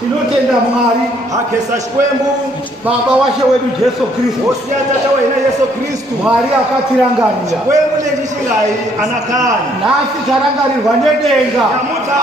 tinotenda Mwari hakesa Chikwembu Baba washe wedu Yesu Kristo osiyatata waina Yesu Kristo Mwari akatiranganira Chikwembu nechishingai anakani nasi tarangarirwa nedenga yamuta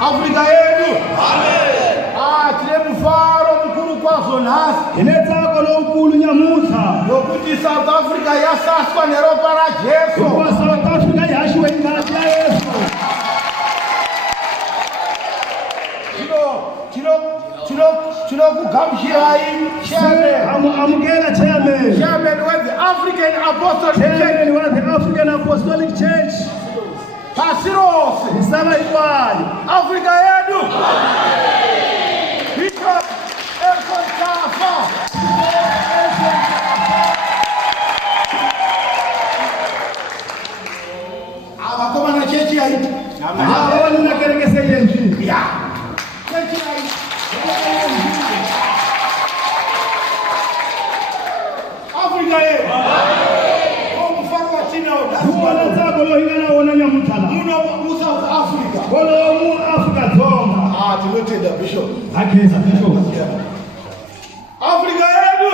Afrika yedu amen tine mufaro mukuru kwazvo nhasi inetsako loukulu nyamuta nokuti South Africa yasaswa neropa raJesu kwa South Africa yashiwe ingati ya Yesu tinokugamuchirai amukela chairman with the African Apostolic Church pasi rose isava ikwayo Afrika yedu Bishop Elson Tafa abakomana chechi yaiti abona nakerekese yenji ya chechi yaiti Afrika yedu omufaro watinao kuona tsako lohingana wona nyamutala muno mu South Africa kolo mu Africa dzonga tinotenda Bishop hakeza Bishop Afrika yedu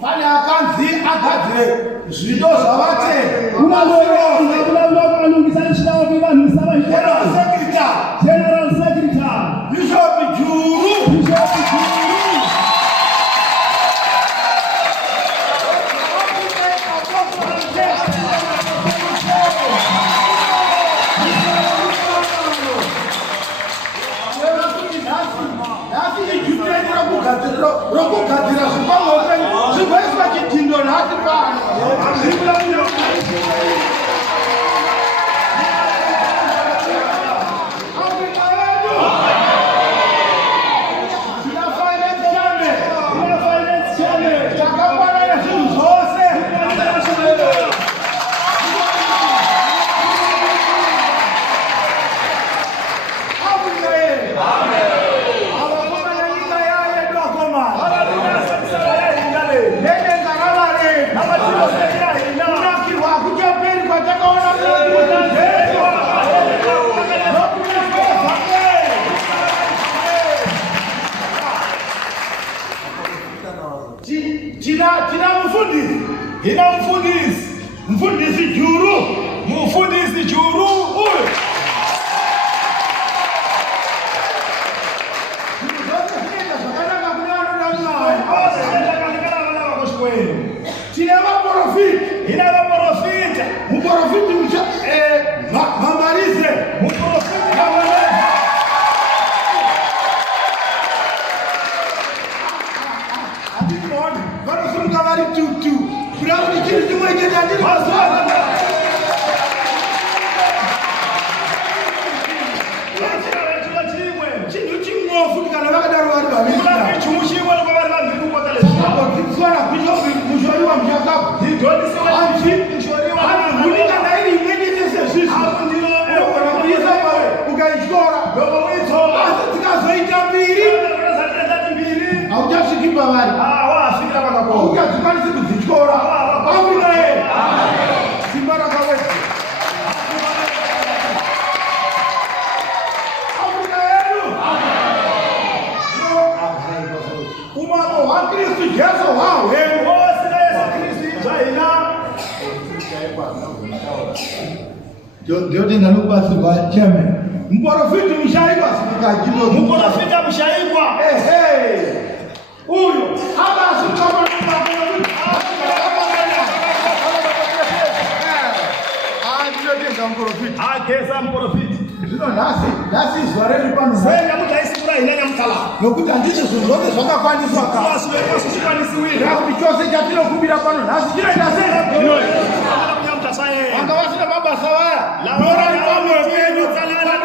pane akanzi agadzire zvido zvavate kunalonga alungisa chilawo kuvanhu sava General Secretary Bishop Juru rokugadzira zvipamhope zvigoiswa chitindo nhasi pano mfundisi Juru uyu tine vaprofita muprofiti Mamalize vanosumuka vari tutu kuda kuti chiri chimwe chete handiri mazuva chinhu chimwefu kana vakadaro vari vaviridzidziswana kushoriwa muchakabuhuni kana iri imwe chete sezvizvogona kuisa ukaityora asi tikazoita mbiri hauchasviki pavari haungadzikwanisi kudzityora Afrika yedu simba rakawedzera Afrika yedu umambo hwaKristu Jesu hwahwepo ndiyotenda nokubatsirwa chairman muprofiti mushaikwa muprofita mushaikwa uyo akazvikama ageza muprofiti zvino nhasi zuva reri pano senyamuchaisikura hina nyamutala nokuti handizvo zvinhu zvose zvakakwaniswa kasiwekwasikwanisiwira kuti chose chatinokumbira pano nhasi chinoita sei vanga vasina mabasa vaya norari pamwe pedu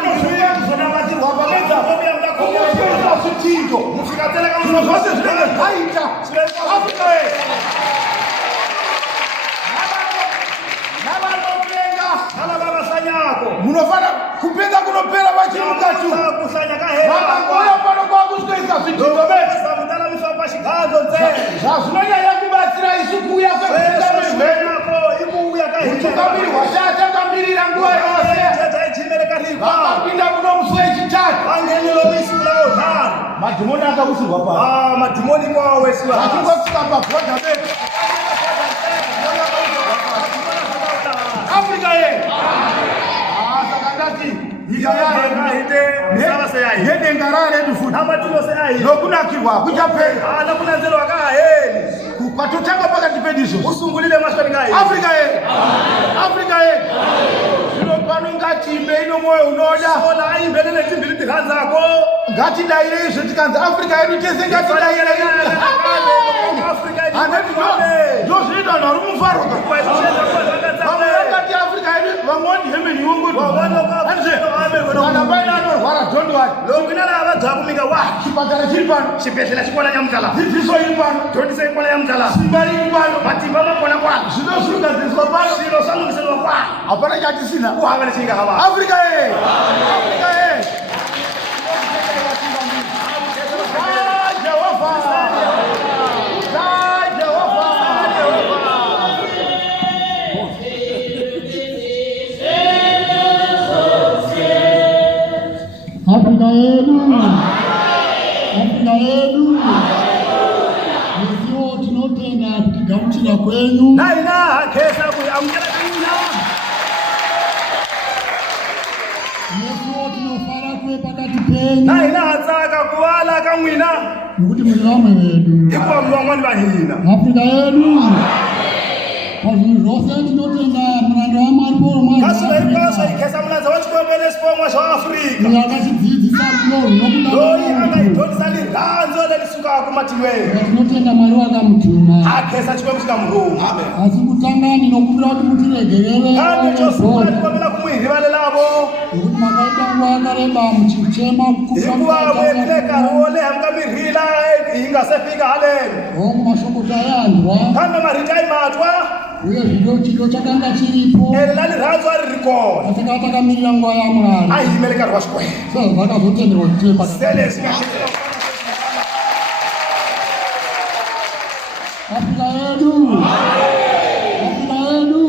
panozuya kuzonabatirwa pamedzaokuokuisa zvichinjo zvinhu zvose zvinenge zvaita Afrika yedu navanopenga munofana kupenga kunopera vachiri mukati vakangouya pano kwakusitoisa zvichinjo zvazvinonyanya kubatsira isu kuuya kwekuita madimoni akausirwa pa. Madimoni kwao wesiwa. Atingosamba bhodha bedu. Afrika ye. Sakandati. Yende ngarare dufuta. Nokunakirwa kuchapera. Nakunanzelwa kaheli. Kwatotanga pakati pedizo. Usungulile maswali kai. Afrika ye. Afrika ye. Zvino pano ngatimbe ino moyo unoda. Ona aimbelele timbili tikanzako. Ngatidaire izvo tikanzi Afrika yedu tese ngatidaire. Afrika yedu. Ndozviita nhari mufaruka. Vamwe vakati Afrika yedu vamwoni hemeni yungudu. Kana paina anorwara dhondo wacho. Lokunala avadzakumika wa. Chipatara chiri pano. Chibhedhlera chikona nyamutala. Dzidziso iri pano. Dhondisa ikona nyamutala. Simba riri pano. Matimba makona kwano. Zvino zvirikugadziswa pano. Zviro zvanungiselwa kwano. Hapana chatisina. Kuhava nechinga hava. Afrika ye. Afrika ye. Afrika yedu, Afrika yedu, Yesu tinotenda kutigamuchira kwenyu. Naina kesa kuamkela kuina. Yesu tinofara kwe pakati penyu. Naina hatsaka kuwala kamwina. Nekuti muri vamwe vedu. Ikuwa mvamwani vahina. Afrika yedu. Pazvinhu zvose tinotenda muranda waMwari Paul Mwari. Kasura ikosa ikesa mlanza wachikombele spomwa zva Afrika. Uyo akatidzidzisa rudo runokudana. Loyi akaidhonisa liranzo lelisuka kumatilweni. Tinotenda Mwari wakamutuma. Akesa chikwembu chikamurume. Asi kutanga ndinokumbira kuti mutiregerere. Kambe chosukura tikombela kumwihivale lavo. Nekuti makaita nguva yakareba muchichema Ikuwa wepileka ruole hamkamirhila ingasefika haleni. hongu mashokota ayanzwa. Kambe marita imatwa. Uye chido chakanga chiripo. Elani ranzo aririkona. Asaka takamirira nguva yaMwari. Aimeleka rwashikwe. Saka zvakazotenderwa kuti Selesi. Afrika yedu. Afrika yedu.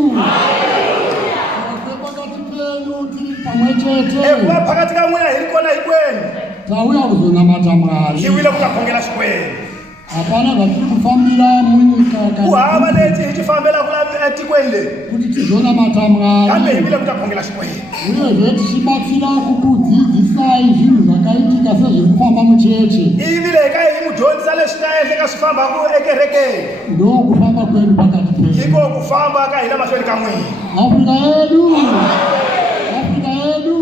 Pakati penyu tiri pamwe chete. Ekuwa pakati kamwina irikona ikweni. Tauya kuzonamata Mwari. Chiwile kukapongela shikweni. Hapana zvatiri kufambira munyika Kuhava leti ichifambela kula tikweni le. kuti tizonamata Mwari. Kambe ibile kutapongela shikweni. Uyezve tichibatsira kukudzidzisai zvinhu zvakaitika sezviri kufamba mucheche. Ibile kai imudhonisa lesvikaendle kasvifamba kuekerekeni. Ndokufamba kwedu pakati penyu. Iko kufamba kahina mashweni kamwina. Afrika yedu. Afrika yedu.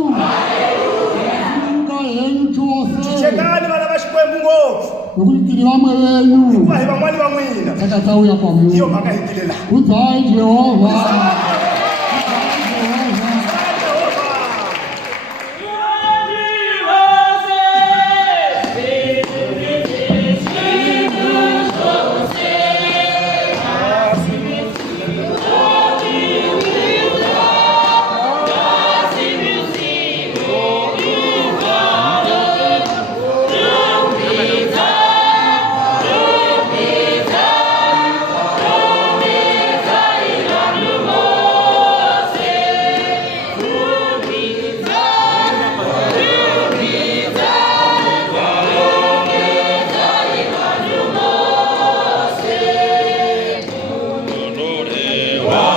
Afrika yenyu chose. Chekani vana vashikwembu ngopfu. Nokuti tiri vamwe venyu. Kuva hivamwani vamwina. Saka tauya kwamuri. Iyo mhaka hikilela. Kudzai Jehovha. Wow.